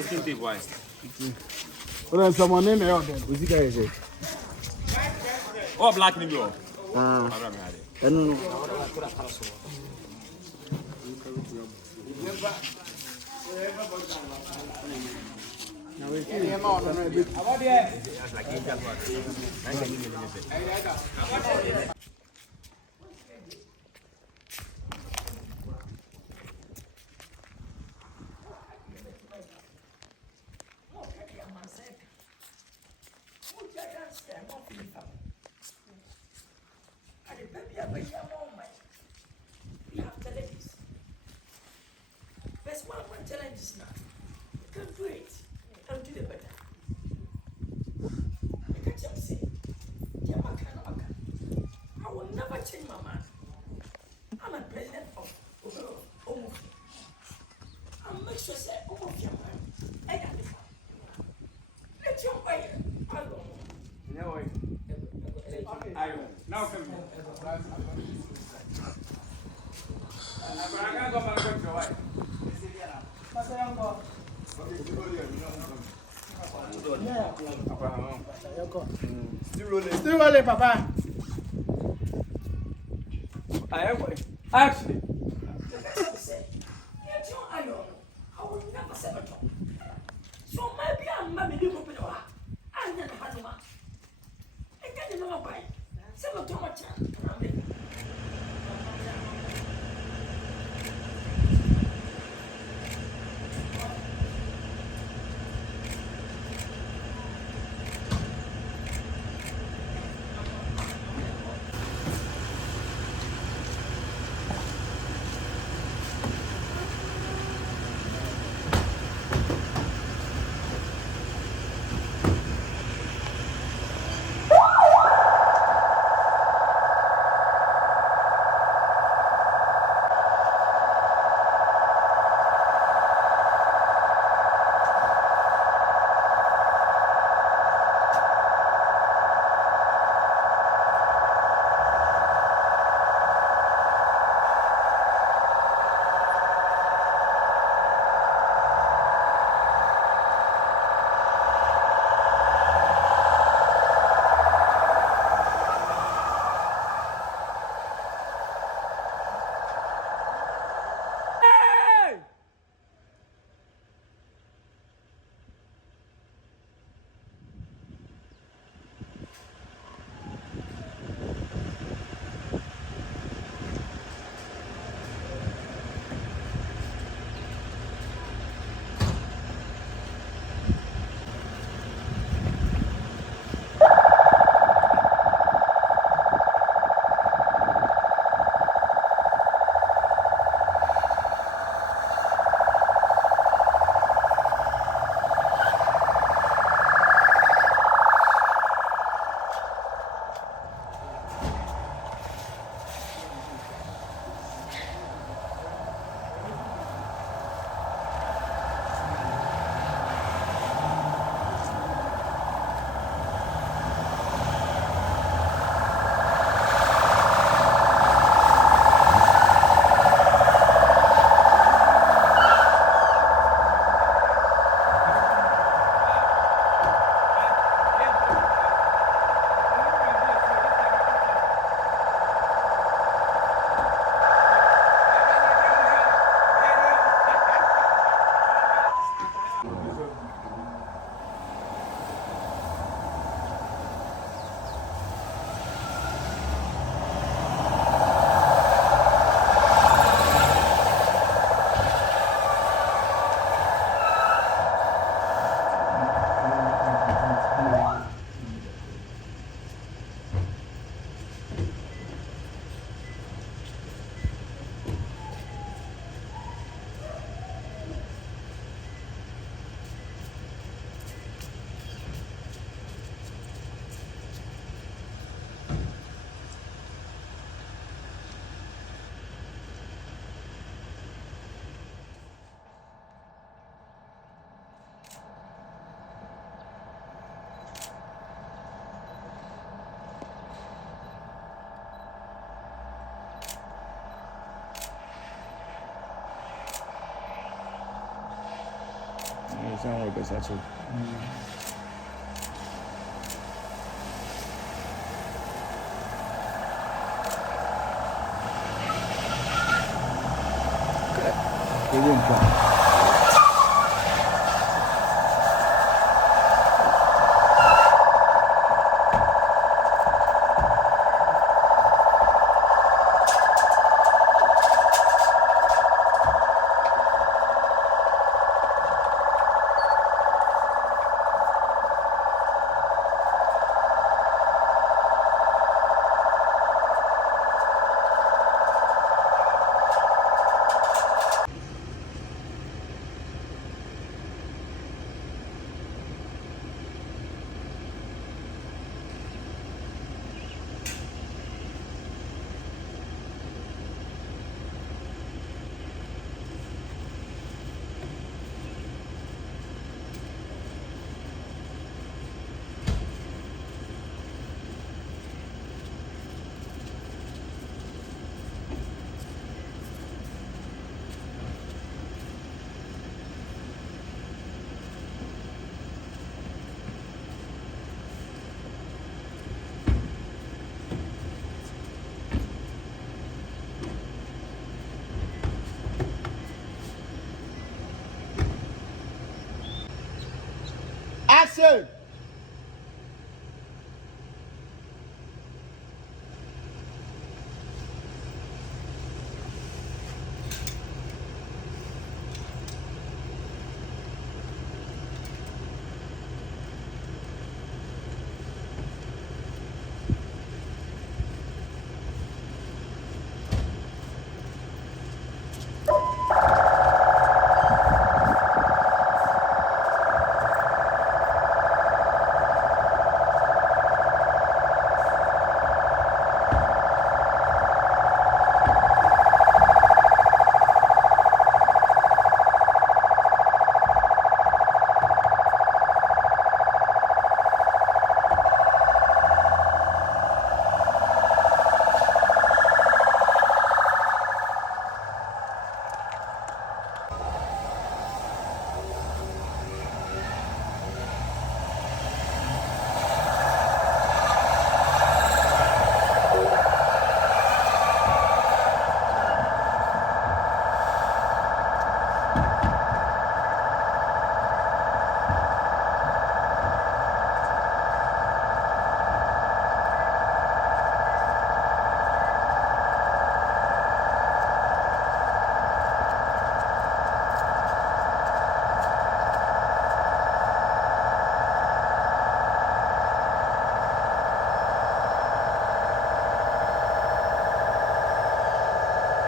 masking tape, why? Well, then someone name me out then. Who's the guy? Is it? Oh, black name you. I don't know. Now we see him out. We have challenges. First one challenges now. You can do it and do it better. You can just say, I will never change my mind. I'm a president of Omo. I'll make sure say Omo your mind. I got it. Let your way. I don't know. Now come Still rolling, Papa. Actually, I will never say no. So maybe I'm maybe you open your heart. I never had one. I can't know why. Say no too much. Saya kasa so. Action!